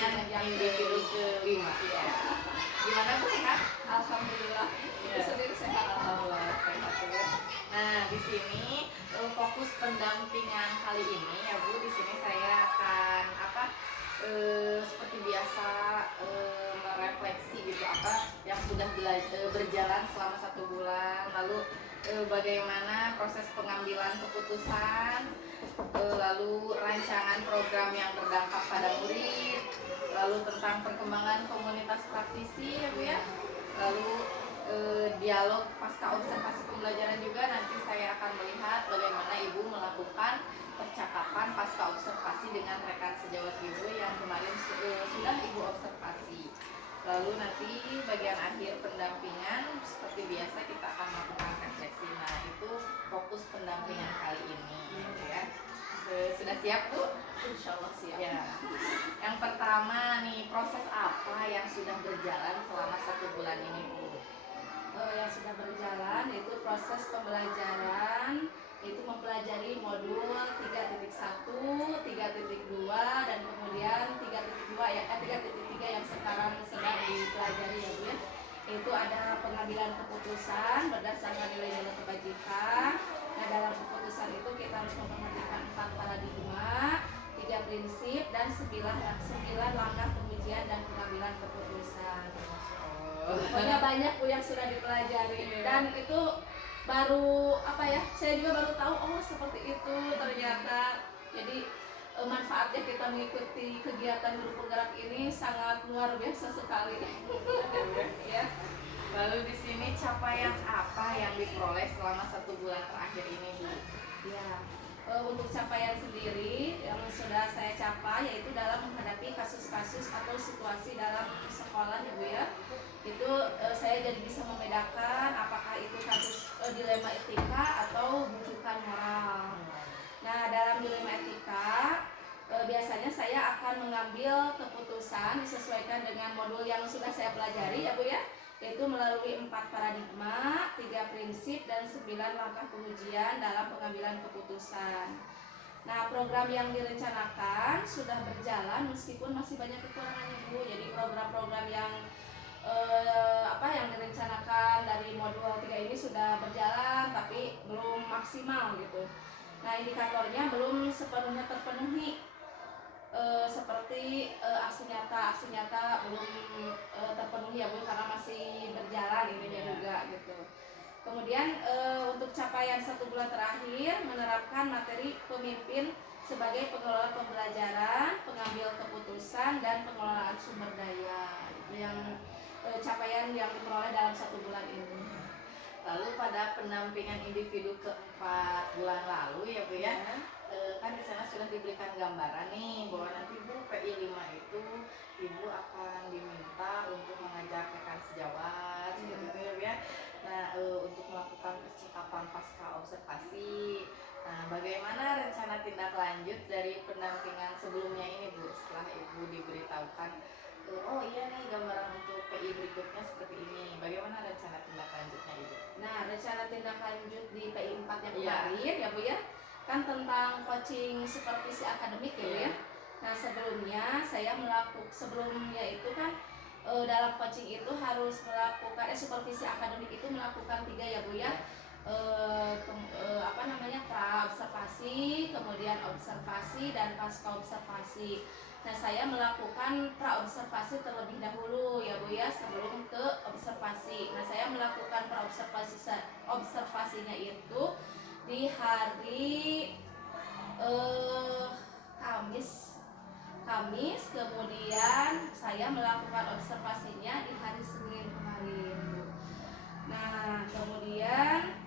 yang individu kelima. Ya. Gimana Bu, sehat? Alhamdulillah. Ya. Sendiri sehat. Alhamdulillah sehat ya. Nah, di sini fokus pendampingan kali ini ya Bu, di sini saya akan seperti biasa merefleksi gitu apa yang sudah berjalan selama 1 bulan, lalu bagaimana proses pengambilan keputusan, lalu rancangan program yang berdampak pada murid, lalu tentang perkembangan komunitas praktisi ya Bu ya, lalu dialog pasca observasi pembelajaran juga. Nanti saya akan melihat bagaimana Ibu melakukan percakapan pasca observasi dengan rekan sejawat Ibu yang kemarin sudah Ibu observasi. Lalu nanti bagian akhir pendampingan seperti biasa kita akan melakukan refleksi. Nah, itu fokus pendampingan kali ini gitu ya. Sudah siap Bu? Insya Allah siap. Ya. Yang pertama nih, proses apa yang sudah berjalan selama 1 bulan ini Bu? Yang sudah berjalan yaitu proses pembelajaran, itu mempelajari modul 3.1, 3.2 dan kemudian 3.2 ya, 3.3 yang sekarang sedang dipelajari ya Bu ya. Itu ada pengambilan keputusan berdasarkan nilai-nilai kebajikan. Nah, dalam keputusan itu kita harus memperhatikan 4 paradigma, 3 prinsip dan 9 langkah pengujian dan pengambilan keputusan. Pokoknya banyak Bu yang sudah dipelajari dan itu baru saya juga baru tahu seperti itu ternyata. Jadi manfaatnya kita mengikuti kegiatan guru penggerak ini sangat luar biasa sekali. Ya. Lalu di sini capaian apa yang diperoleh selama 1 bulan terakhir ini Bu? Ya. Untuk capaian sendiri yang sudah saya capai yaitu dalam menghadapi kasus-kasus atau situasi dalam sekolah ya Bu ya. Itu saya jadi bisa membedakan apakah itu kasus dilema etika atau bujukan moral. Nah, dalam dilema etika biasanya saya akan mengambil keputusan disesuaikan dengan modul yang sudah saya pelajari ya Bu ya, yaitu melalui 4 paradigma, 3 prinsip dan 9 langkah pengujian dalam pengambilan keputusan. Nah, program yang direncanakan sudah berjalan meskipun masih banyak kekurangannya Bu. Jadi program-program yang yang direncanakan dari modul 3 ini sudah berjalan tapi belum maksimal gitu. Nah, indikatornya belum sepenuhnya terpenuhi. Seperti aksi nyata belum terpenuhi ya Bu, karena masih berjalan ininya juga gitu. Kemudian untuk capaian 1 bulan terakhir menerapkan materi pemimpin sebagai pengelola pembelajaran, pengambil keputusan dan pengelolaan sumber daya. Itu yang capaian yang diperoleh dalam 1 bulan ini. Lalu pada pendampingan individu ke-4 bulan lalu ya Bu ya, kan di sana sudah diberikan gambaran nih bahwa nanti Bu PI 5 itu Ibu akan diminta untuk mengajak rekan sejawat seperti itu ya Bu ya. Nah, untuk melakukan percakapan pasca observasi. Nah, bagaimana rencana tindak lanjut dari pendampingan sebelumnya ini Bu, setelah Ibu diberitahukan oh iya nih gambaran untuk PI berikutnya seperti ini. Bagaimana rencana tindak lanjutnya Ibu? Nah, rencana tindak lanjut di PI 4 yang kemarin ya Bu ya, kan tentang coaching supervisi akademik ya Bu ya. Nah, sebelumnya itu kan dalam coaching itu harus melakukan supervisi akademik itu melakukan 3 ya Bu ya. Pra observasi, kemudian observasi dan pasca observasi. Nah, saya melakukan pra observasi terlebih dahulu ya Bu ya, sebelum ke observasi. Nah, saya melakukan pra observasinya itu di hari Kamis, kemudian saya melakukan observasinya di hari Senin kemarin. Nah, kemudian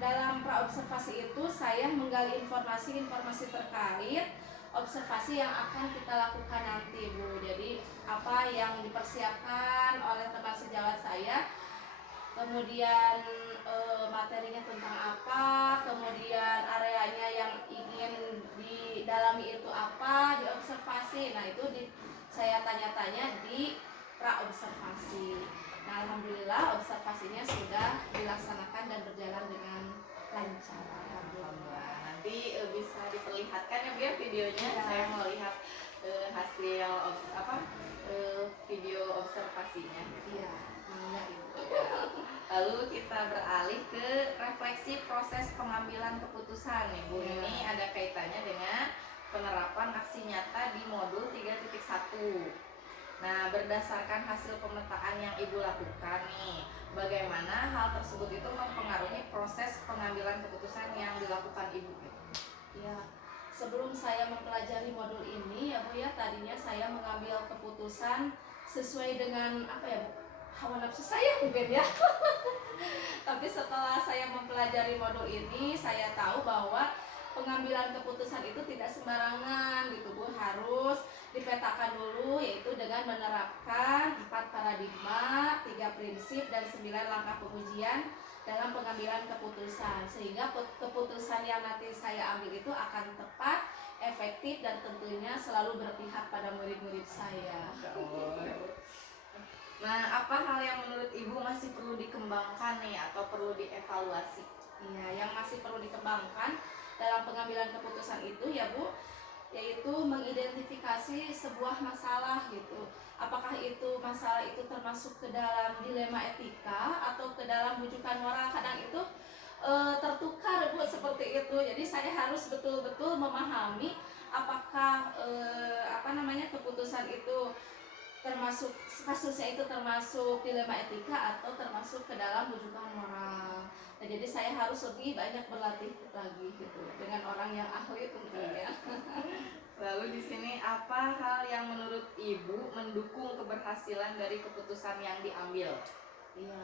dalam pra-observasi itu saya menggali informasi terkait observasi yang akan kita lakukan nanti Bu. Jadi apa yang dipersiapkan oleh teman sejawat saya, kemudian materinya tentang apa, kemudian areanya yang ingin didalami itu apa, diobservasi. Nah, itu saya tanya-tanya di pra-observasi. Nah, alhamdulillah observasinya sudah dilaksanakan dan berjalan dengan lancar. Alhamdulillah. Nanti bisa diperlihatkan ya Bu ya videonya. Ya. Saya mau lihat hasil video observasinya. Iya, mangga Ibu. Lalu kita beralih ke refleksi proses pengambilan keputusan nih Bu. Iya. Ini ada kaitannya dengan penerapan aksi nyata di modul 3.1. Nah, berdasarkan hasil pemetaan yang Ibu lakukan nih, bagaimana hal tersebut itu mempengaruhi proses pengambilan keputusan yang dilakukan Ibu? Ya, sebelum saya mempelajari modul ini ya Bu ya, tadinya saya mengambil keputusan sesuai dengan apa ya Bu, hawa nafsu saya mungkin ya. Tapi setelah saya mempelajari modul ini, saya tahu bahwa pengambilan keputusan itu tidak sembarangan gitu Bu, harus dipetakan dulu, yaitu dengan menerapkan 4 paradigma, 3 prinsip dan 9 langkah pengujian dalam pengambilan keputusan, sehingga keputusan yang nanti saya ambil itu akan tepat, efektif, dan tentunya selalu berpihak pada murid-murid saya. Nah, apa hal yang menurut Ibu masih perlu dikembangkan nih atau perlu dievaluasi? Iya, yang masih perlu dikembangkan dalam pengambilan keputusan itu ya Bu, yaitu mengidentifikasi sebuah masalah gitu. Apakah itu masalah itu termasuk ke dalam dilema etika atau ke dalam bujukan moral. Kadang itu tertukar Bu seperti itu. Jadi saya harus betul-betul memahami apakah keputusan itu termasuk, kasusnya itu termasuk dilema etika atau termasuk ke dalam bujukan moral. Nah, jadi saya harus lebih banyak berlatih lagi gitu dengan orang yang ahli tentunya. Lalu di sini apa hal yang menurut Ibu mendukung keberhasilan dari keputusan yang diambil? Iya,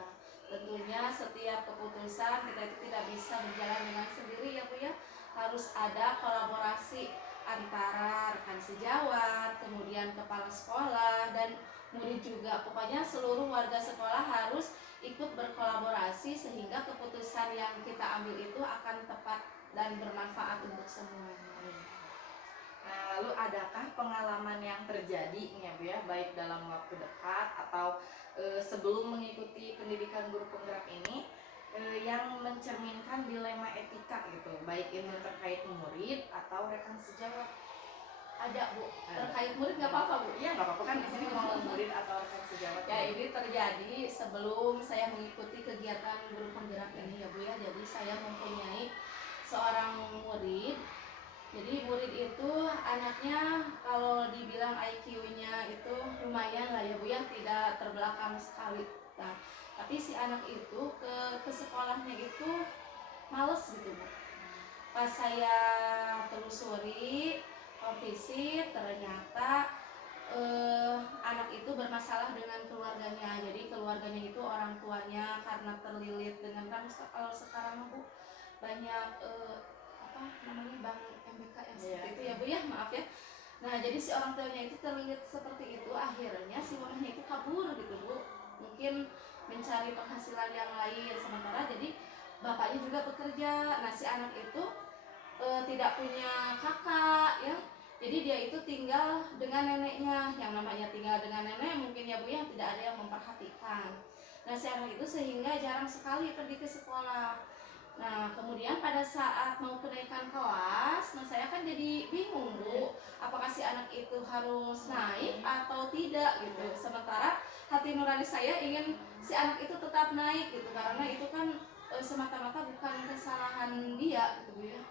tentunya setiap keputusan kita itu tidak bisa berjalan dengan sendiri ya Bu ya. Harus ada kolaborasi antara rekan sejawat, kemudian kepala sekolah dan murid juga. Pokoknya seluruh warga sekolah harus ikut berkolaborasi sehingga keputusan yang kita ambil itu akan tepat dan bermanfaat untuk semuanya. Nah, lalu adakah pengalaman yang terjadi nih ya Bu ya, baik dalam waktu dekat atau sebelum mengikuti pendidikan guru penggerak ini yang mencerminkan dilema etika gitu, baik itu terkait murid atau rekan sejawat? Ada Bu, terkait murid nggak apa-apa Bu? Iya, nggak apa-apa kan di sini mau murid atau rekan sejawat. Ya, ini terjadi sebelum saya mengikuti kegiatan guru penggerak ini ya Bu ya. Jadi saya mempunyai seorang murid. Jadi murid itu anaknya kalau dibilang IQ-nya itu lumayan lah ya Bu ya, tidak terbelakang sekali. Nah, tapi si anak itu ke sekolahnya itu males gitu Bu. Pas saya telusuri, visit, ternyata anak itu bermasalah dengan keluarganya. Jadi keluarganya itu orang tuanya karena terlilit dengan, kan kalau sekarang Bu banyak bank MBK yang seperti itu ya Bu ya, maaf ya. Nah, jadi si orang tuanya itu terlilit seperti itu, akhirnya si mamanya itu kabur gitu Bu, mungkin mencari penghasilan yang lain, sementara jadi bapaknya juga bekerja. Nah, si anak itu tidak punya kakak ya, jadi dia itu tinggal dengan neneknya. Yang namanya tinggal dengan nenek mungkin ya Bu yang tidak ada yang memperhatikan. Nah, si anak itu sehingga jarang sekali pergi ke sekolah. Nah, kemudian pada saat mau kenaikan kelas, nah saya kan jadi bingung Bu, apakah si anak itu harus naik atau tidak gitu. Sementara hati nurani saya ingin si anak itu tetap naik gitu, karena itu kan semata-mata bukan kesalahan dia gitu ya.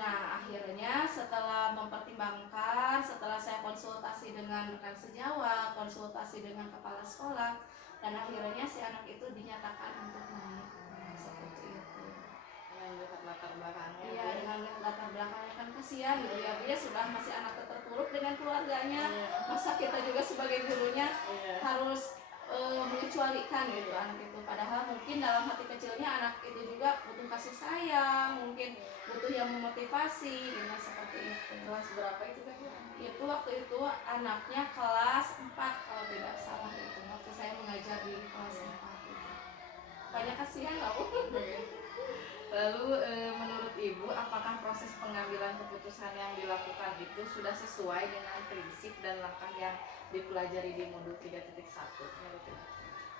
Nah, akhirnya setelah mempertimbangkan, setelah saya konsultasi dengan rekan sejawat, konsultasi dengan kepala sekolah, dan akhirnya si anak itu dinyatakan untuk naik. Seperti itu. Dengan melihat latar belakangnya. Iya, dengan latar belakangnya kan kasihan gitu ya, dia sudah masih anak terpuruk dengan keluarganya. Masa kita juga sebagai gurunya harus mengecualikan gitu anak itu, padahal mungkin dalam hati kecilnya anak itu juga butuh kasih sayang, mungkin butuh yang memotivasi gitu, seperti itu. Kelas berapa itu kan? Itu waktu itu anaknya kelas 4 kalau tidak salah itu, waktu saya mengajar di kelas 4 itu. Banyak kasihan loh. Lalu menurut Ibu, apakah proses pengambilan keputusan yang dilakukan itu sudah sesuai dengan prinsip dan langkah yang dipelajari di modul 3.1?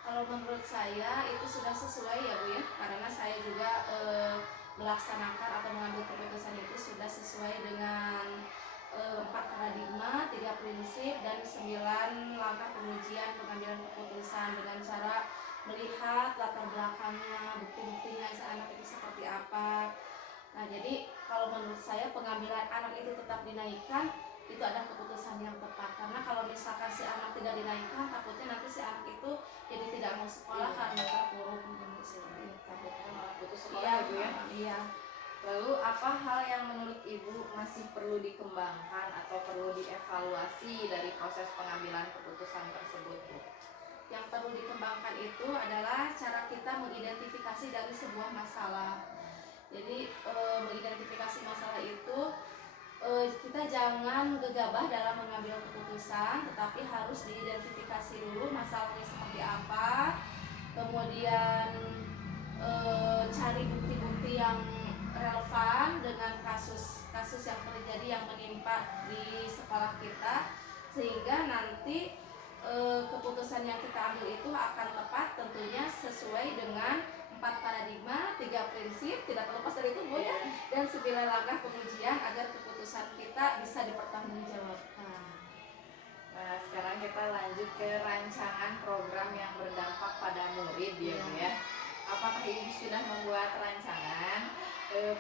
Kalau menurut saya itu sudah sesuai ya Bu ya, karena saya juga melaksanakan atau mengambil keputusan itu sudah sesuai dengan 4 paradigma melihat latar belakangnya, bukti-buktinya anak itu seperti apa. Nah, jadi kalau menurut saya pengambilan anak itu tetap dinaikkan itu adalah keputusan yang tepat, karena kalau misalkan si anak tidak dinaikkan, takutnya nanti si anak itu jadi tidak mau sekolah karena terpuruk seperti itu. Takutnya malah putus sekolah Iya, ya Bu ya. iya. Lalu apa hal yang menurut Ibu masih perlu dikembangkan atau perlu dievaluasi dari proses pengambilan keputusan tersebut Bu? Yang perlu dikembangkan itu adalah cara kita mengidentifikasi dari sebuah masalah. Jadi mengidentifikasi masalah itu kita jangan gegabah dalam mengambil keputusan, tetapi harus diidentifikasi dulu masalahnya seperti apa, kemudian cari bukti-bukti yang relevan dengan kasus-kasus yang terjadi yang menimpa di sekolah kita, sehingga nanti keputusan yang kita ambil itu akan tepat, tentunya sesuai dengan 4 paradigma, 3 prinsip, tidak terlepas dari itu Bu ya, dan 9 langkah pengujian agar keputusan kita bisa dipertanggungjawabkan. Nah, sekarang kita lanjut ke rancangan program yang berdampak pada murid ya Bu ya. Apakah Ibu sudah membuat rancangan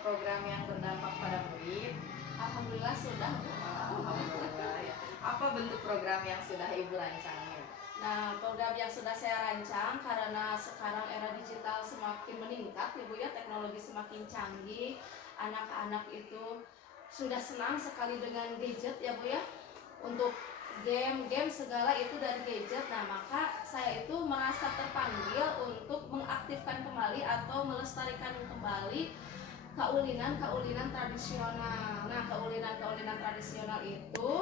program yang berdampak pada murid? Alhamdulillah sudah Bu. Alhamdulillah ya. Apa bentuk program yang sudah Ibu rancangin? Nah, program yang sudah saya rancang karena sekarang era digital semakin meningkat ya Bu ya, teknologi semakin canggih, anak-anak itu sudah senang sekali dengan gadget ya Bu ya, untuk game segala itu dari gadget. Nah, maka saya itu merasa terpanggil untuk mengaktifkan kembali atau melestarikan kembali kaulinan tradisional. Nah, kaulinan tradisional itu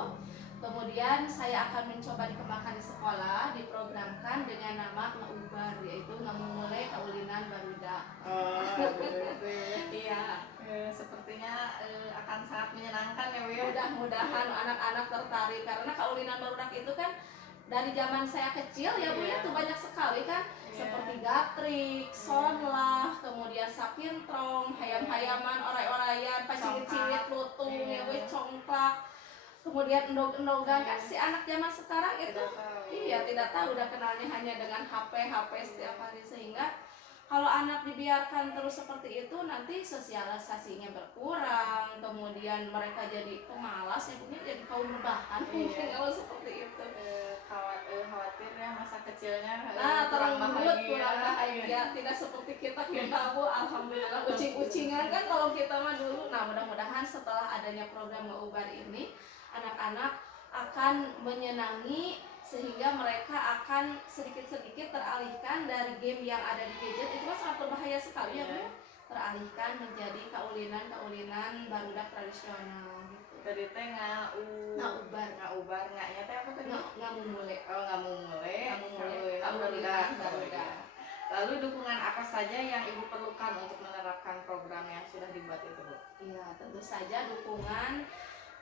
kemudian saya akan mencoba dikembangkan di sekolah, diprogramkan dengan nama ngeubar, yaitu ngemulai kaulinan barudak. Oh, gitu ya. Iya. Sepertinya akan sangat menyenangkan ya Bu ya. Mudah-mudahan anak-anak tertarik, karena kaulinan barudak itu kan dari zaman saya kecil ya Bu ya, tuh banyak sekali kan, seperti gatrik, sonlah, kemudian sapintrong, hayam-hayaman, oray-orayan, pacingit-cingit, lutung, ya Bu, congklak, kemudian endog-endogan. Kan si anak zaman sekarang itu tidak tahu, udah kenalnya hanya dengan HP setiap hari, sehingga kalau anak dibiarkan terus seperti itu nanti sosialisasinya berkurang, kemudian mereka jadi pemalas, ya punya jadi kaum rebahan mungkin kalau seperti itu. Khawatir ya masa kecilnya kurang bahagia, tidak seperti kita Bu. Alhamdulillah ucing-ucingan kan kalau kita mah dulu. Nah, mudah-mudahan setelah adanya program ngeubar ini, anak-anak akan menyenangi, sehingga mereka akan sedikit-sedikit teralihkan dari game yang ada di gadget. Itu kan sangat berbahaya sekali ya Bu, teralihkan menjadi kaulinan barudak tradisional gitu. Tadi teh ngaubar nganya teh apa tadi? Ngamumule. Kaulinan barudak. Lalu dukungan apa saja yang Ibu perlukan untuk menerapkan program yang sudah dibuat itu Bu? Iya, tentu saja dukungan.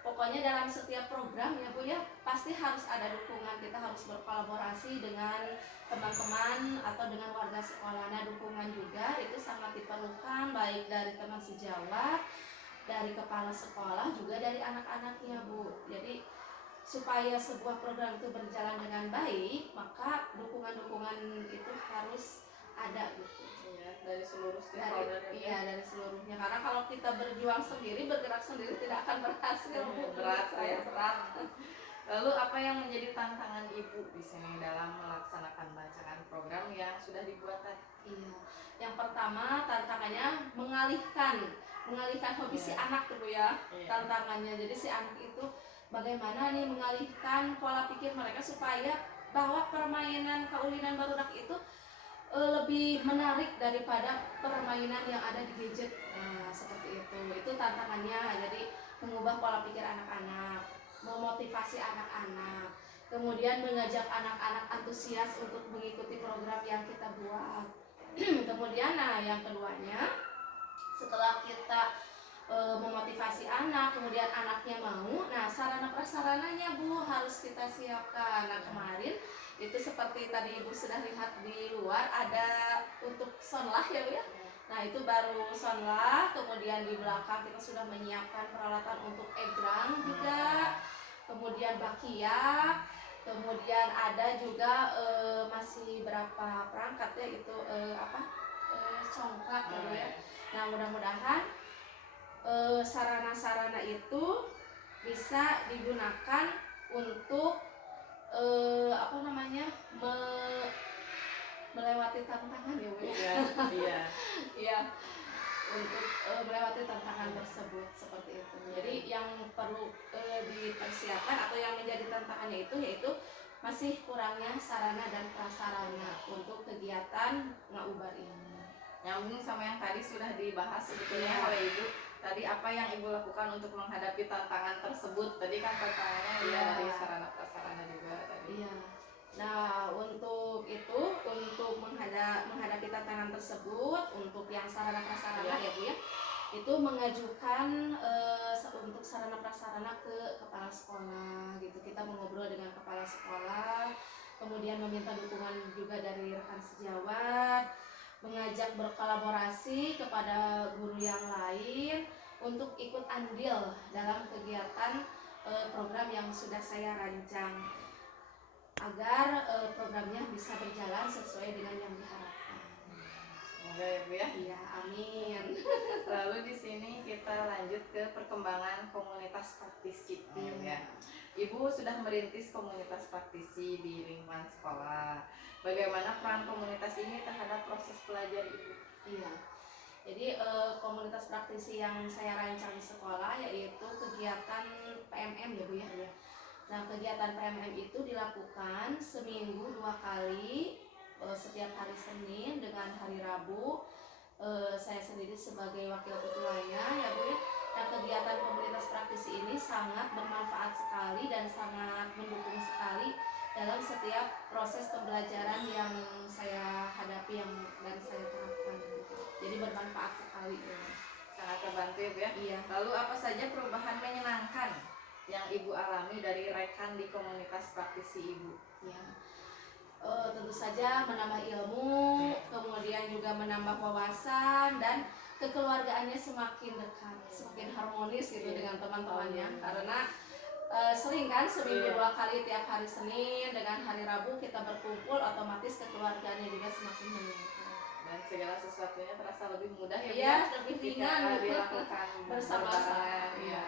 Pokoknya dalam setiap program ya Bu ya, pasti harus ada dukungan. Kita harus berkolaborasi dengan teman-teman atau dengan warga sekolah. Nah, dukungan juga itu sangat diperlukan, baik dari teman sejawat, dari kepala sekolah, juga dari anak-anaknya Bu. Jadi supaya sebuah program itu berjalan dengan baik, maka dukungan-dukungan itu harus ada gitu. Dari seluruh stakeholder. Dari seluruhnya. Karena kalau kita berjuang sendiri, bergerak sendiri, tidak akan berhasil. Berat. Lalu apa yang menjadi tantangan Ibu di sini dalam melaksanakan rancangan program yang sudah dibuat tadi? Iya. Yang pertama tantangannya mengalihkan hobi si anak tuh Bu ya. Tantangannya, jadi si anak itu bagaimana nih mengalihkan pola pikir mereka supaya bahwa permainan kaulinan barudak itu lebih menarik daripada permainan yang ada di gadget. Nah, seperti itu tantangannya. Jadi mengubah pola pikir anak-anak, memotivasi anak-anak, kemudian mengajak anak-anak antusias untuk mengikuti program yang kita buat. Kemudian yang keduanya, setelah kita memotivasi anak, kemudian anaknya mau, nah sarana prasarananya Bu harus kita siapkan. Nah, kemarin itu seperti tadi Ibu sudah lihat di luar, ada untuk sonlah ya Bu ya. Nah, itu baru sonlah, kemudian di belakang kita sudah menyiapkan peralatan untuk egrang juga, kemudian bakiak, Kemudian ada juga masih berapa perangkat ya itu congklak gitu ya. Nah mudah-mudahan sarana-sarana itu bisa digunakan untuk melewati tantangan ya Bu ya. Iya, iya. Iya, untuk melewati tantangan tersebut seperti itu. Jadi yang perlu dipersiapkan atau yang menjadi tantangannya itu yaitu masih kurangnya sarana dan prasarana untuk kegiatan ngaubar ini. Nyambung sama yang tadi sudah dibahas sebetulnya Iya. oleh Ibu. Tadi apa yang Ibu lakukan untuk menghadapi tantangan tersebut? Tadi kan tantangannya Iya. dari sarana prasarana juga tadi. Iya. Nah, untuk itu, untuk menghadapi tantangan tersebut, untuk yang sarana prasarana ya Bu ya, itu mengajukan untuk sarana prasarana ke kepala sekolah gitu. Kita mengobrol dengan kepala sekolah, kemudian meminta dukungan juga dari rekan sejawat, mengajak berkolaborasi kepada guru yang lain untuk ikut andil dalam kegiatan program yang sudah saya rancang agar programnya bisa berjalan sesuai dengan yang diharapkan. Semoga ya Bu ya. Iya, amin. Lalu di sini kita lanjut ke perkembangan komunitas praktisi ya. Ibu sudah merintis komunitas praktisi di lingkungan sekolah. Bagaimana peran komunitas ini terhadap proses belajar Ibu? Iya. Jadi komunitas praktisi yang saya rancang di sekolah yaitu kegiatan PMM ya Bu ya. Nah, kegiatan PMM itu dilakukan seminggu 2 kali, setiap hari Senin dengan hari Rabu. Saya sendiri sebagai wakil ketuanya ya Bu ya. Nah, kegiatan komunitas praktisi ini sangat bermanfaat sekali dan sangat mendukung sekali dalam setiap proses pembelajaran yang saya hadapi dan saya terapkan gitu. Jadi bermanfaat sekali ya. Sangat terbantu ya Bu ya. Iya. Lalu apa saja perubahan menyenangkan yang Ibu alami dari rekan di komunitas praktisi Ibu? Ya. Tentu saja menambah ilmu, kemudian juga menambah wawasan dan kekeluargaannya semakin dekat, semakin harmonis gitu dengan teman-temannya. Karena sering kan seminggu 2 kali tiap hari Senin dengan hari Rabu kita berkumpul, otomatis kekeluargaannya juga semakin meningkat. Dan segala sesuatunya terasa lebih mudah ya Bu Iya, ya, lebih ketika ringan dilakukan bersama-sama. ya.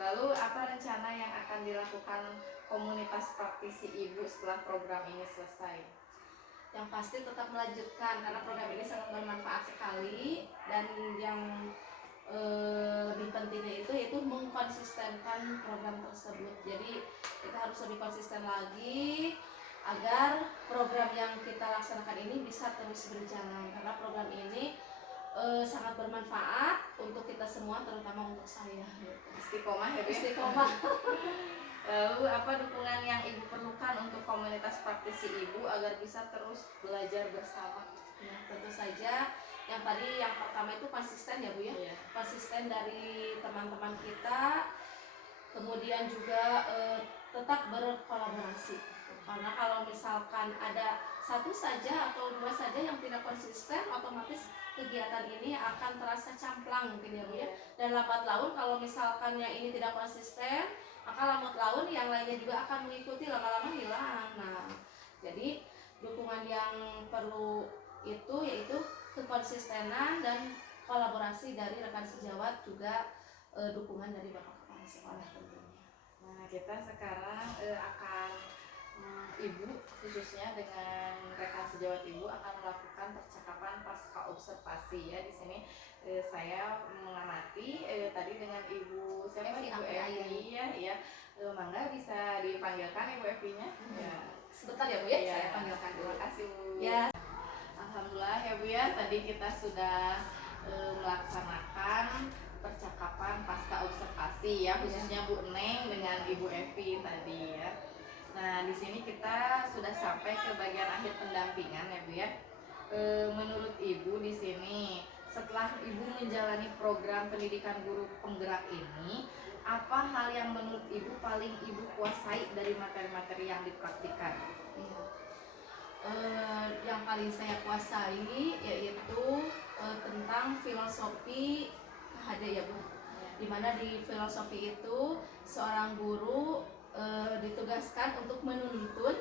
Lalu apa rencana yang akan dilakukan komunitas praktisi Ibu setelah program ini selesai? Yang pasti tetap melanjutkan karena program ini sangat bermanfaat sekali, dan yang lebih pentingnya itu yaitu mengkonsistenkan program tersebut. Jadi kita harus lebih konsisten lagi agar program yang kita laksanakan ini bisa terus berjalan, karena program ini sangat bermanfaat untuk kita semua, terutama untuk saya. Istiqomah ya Bu ya? Istiqomah. Lalu apa dukungan yang Ibu perlukan untuk komunitas praktisi Ibu agar bisa terus belajar bersama? Ya, tentu saja yang pertama itu konsisten ya Bu ya. Iya. Konsisten dari teman-teman kita, kemudian juga tetap berkolaborasi. Karena kalau misalkan ada satu saja atau dua saja yang tidak konsisten, otomatis kegiatan ini akan terasa camplang mungkin ya Bu ya. Dan lambat laun kalau misalkan yang ini tidak konsisten, maka lambat laun yang lainnya juga akan mengikuti, lama-lama hilang. Nah, jadi dukungan yang perlu itu yaitu kekonsistenan dan kolaborasi dari rekan sejawat, juga dukungan dari Bapak Kepala Sekolah tentunya. Nah, kita sekarang akan Ibu khususnya dengan rekan sejawat Ibu akan melakukan percakapan pasca observasi ya. Di sini saya mengamati tadi dengan Ibu siapa? Ibu Evi ya. Mangga bisa dipanggilkan Ibu Evi-nya. Ya. Sebentar ya Bu ya, Ya, saya panggilkan dulu. terima kasih Bu. Ya. Alhamdulillah ya Bu ya, tadi kita sudah melaksanakan percakapan pasca observasi ya, khususnya Bu Neng dengan Ibu Evi tadi ya. Nah, di sini kita sudah sampai ke bagian akhir pendampingan ya Bu ya. Menurut Ibu di sini setelah Ibu menjalani program pendidikan guru penggerak ini, apa hal yang menurut Ibu paling Ibu kuasai dari materi-materi yang dipraktikkan? Iya. Yang paling saya kuasai yaitu tentang filosofi KHD ya Bu. Dimana di filosofi itu seorang guru ditugaskan untuk menuntun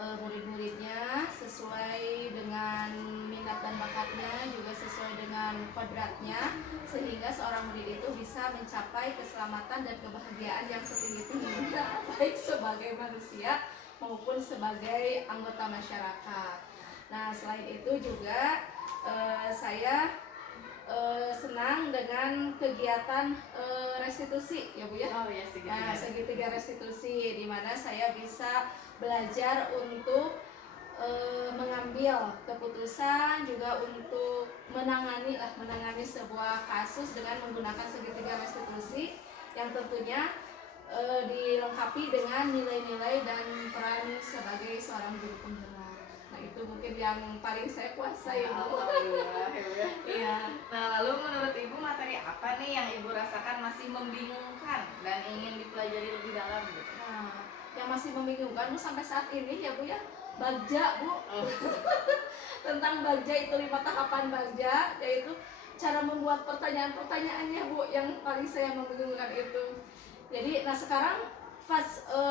murid-muridnya sesuai dengan minat dan bakatnya, juga sesuai dengan kodratnya, sehingga seorang murid itu bisa mencapai keselamatan dan kebahagiaan yang setinggi-tingginya baik sebagai manusia maupun sebagai anggota masyarakat. Nah, selain itu juga saya senang dengan kegiatan restitusi ya Bu ya. Oh ya, Nah, segitiga. segitiga restitusi di mana saya bisa belajar untuk mengambil keputusan, juga untuk menangani sebuah kasus dengan menggunakan segitiga restitusi yang tentunya dilengkapi dengan nilai-nilai dan peran sebagai seorang guru penggerak. Nah, itu mungkin yang paling saya kuasai Bu. Alhamdulillah ya Bu ya. Iya. Nah, lalu menurut Ibu materi apa nih yang Ibu rasakan masih membingungkan dan ingin dipelajari lebih dalam gitu? Nah, yang masih membingungkan Bu sampai saat ini ya Bu ya, bagja Bu. Oh. Tentang bagja itu 5 tahapan bagja, yaitu cara membuat pertanyaan-pertanyaannya Bu yang paling saya membingungkan itu. Jadi nah sekarang pas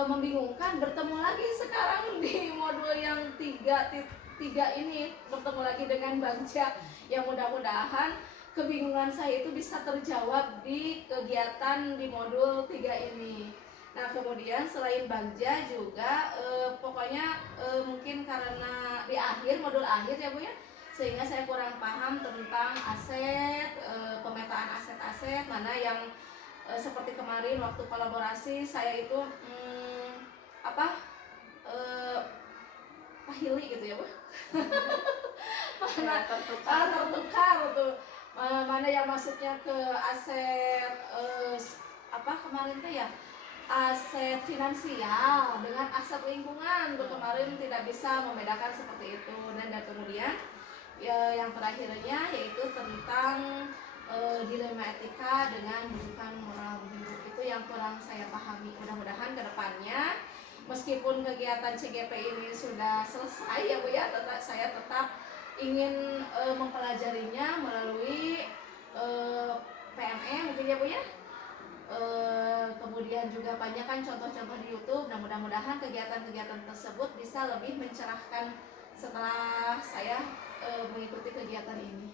membingungkan, bertemu lagi sekarang di modul yang 3 ini, bertemu lagi dengan bagja yang mudah-mudahan kebingungan saya itu bisa terjawab di kegiatan di modul 3 ini. Nah, kemudian selain bagja juga pokoknya mungkin karena di modul akhir ya Bu ya, sehingga saya kurang paham tentang aset, pemetaan aset-aset mana yang seperti kemarin waktu kolaborasi saya itu pahili gitu ya Bu. Mana tertukar tuh, mana yang masuknya ke aset kemarin tuh ya, aset finansial dengan aset lingkungan. Kemarin tidak bisa membedakan seperti itu. Dan kemudian ya, yang terakhirnya yaitu tentang dilema etika dengan rujukan moral hidup, itu yang kurang saya pahami. Mudah-mudahan kedepannya meskipun kegiatan CGP ini sudah selesai ya Bu ya, saya tetap ingin mempelajarinya melalui PME mungkin ya Bu ya. Kemudian juga banyak kan contoh-contoh di YouTube. Nah, mudah-mudahan kegiatan-kegiatan tersebut bisa lebih mencerahkan setelah saya mengikuti kegiatan ini.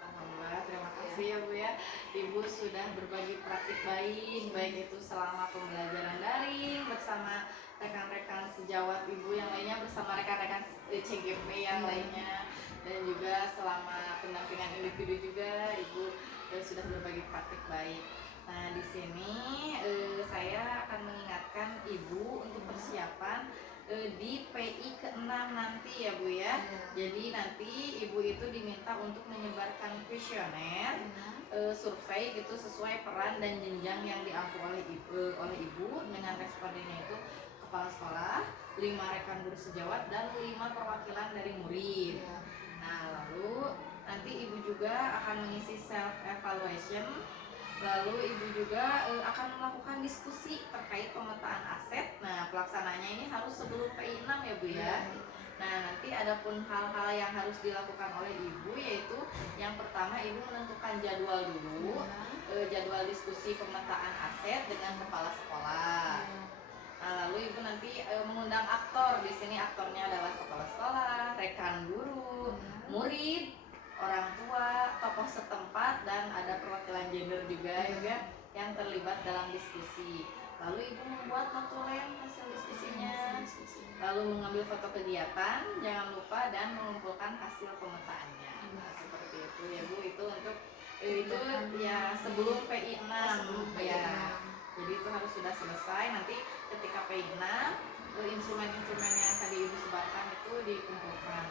Alhamdulillah, terima kasih ya Bu ya. Ibu sudah berbagi praktik baik itu selama pembelajaran daring bersama rekan-rekan sejawat Ibu yang lainnya, bersama rekan-rekan CGP yang lainnya, dan juga selama pendampingan individu juga Ibu sudah berbagi praktik baik. Nah, di sini saya akan mengingatkan Ibu untuk persiapan di PI ke-6 nanti ya Bu ya. Jadi nanti Ibu itu diminta untuk menyebarkan kuesioner survei gitu sesuai peran dan jenjang yang diampu oleh Ibu dengan respondennya itu kepala sekolah, 5 rekan guru sejawat, dan 5 perwakilan dari murid. Nah, lalu nanti Ibu juga akan mengisi self evaluation. Lalu Ibu juga akan melakukan diskusi terkait pemetaan aset. Nah, pelaksananya ini harus sebelum PI 6 ya Bu ya. Nah, nanti adapun hal-hal yang harus dilakukan oleh Ibu, yaitu yang pertama Ibu menentukan jadwal dulu, jadwal diskusi pemetaan aset dengan kepala sekolah. Nah, lalu Ibu nanti mengundang aktor. Di sini aktornya adalah kepala sekolah, rekan guru, murid, orang tua, tokoh setempat, dan ada perwakilan gender juga ya yang terlibat dalam diskusi. Lalu Ibu membuat notulen hasil diskusinya, lalu mengambil foto kegiatan, jangan lupa, dan mengumpulkan hasil pemetaannya. Nah, seperti itu ya Bu, itu untuk itu ya sebelum PI 6 ya. Jadi itu harus sudah selesai. Nanti ketika PI 6 instrumen-instrumen yang tadi Ibu sebarkan itu dikumpulkan.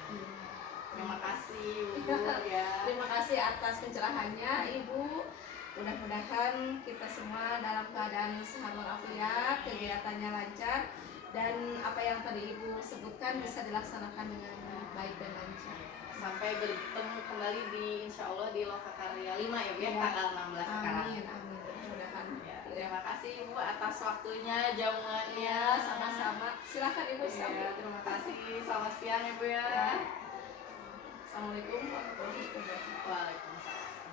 Terima kasih Bu ya. Terima kasih atas pencerahannya Ibu. Mudah-mudahan kita semua dalam keadaan sehat walafiat, kegiatannya lancar, dan apa yang tadi Ibu sebutkan bisa dilaksanakan dengan baik dan lancar. Sampai bertemu kembali di insya Allah di Lokakarya 5 ya Bu ya, tanggal 16 sekarang. Amin, amin. Mudah-mudahan. Ya, terima kasih Ibu atas waktunya, jamuannya. Ya, sama-sama. Silakan Ibu. Ya, terima kasih. Selamat siang Ibu ya. Assalamualaikum warahmatullahi wabarakatuh. Waalaikumsalam.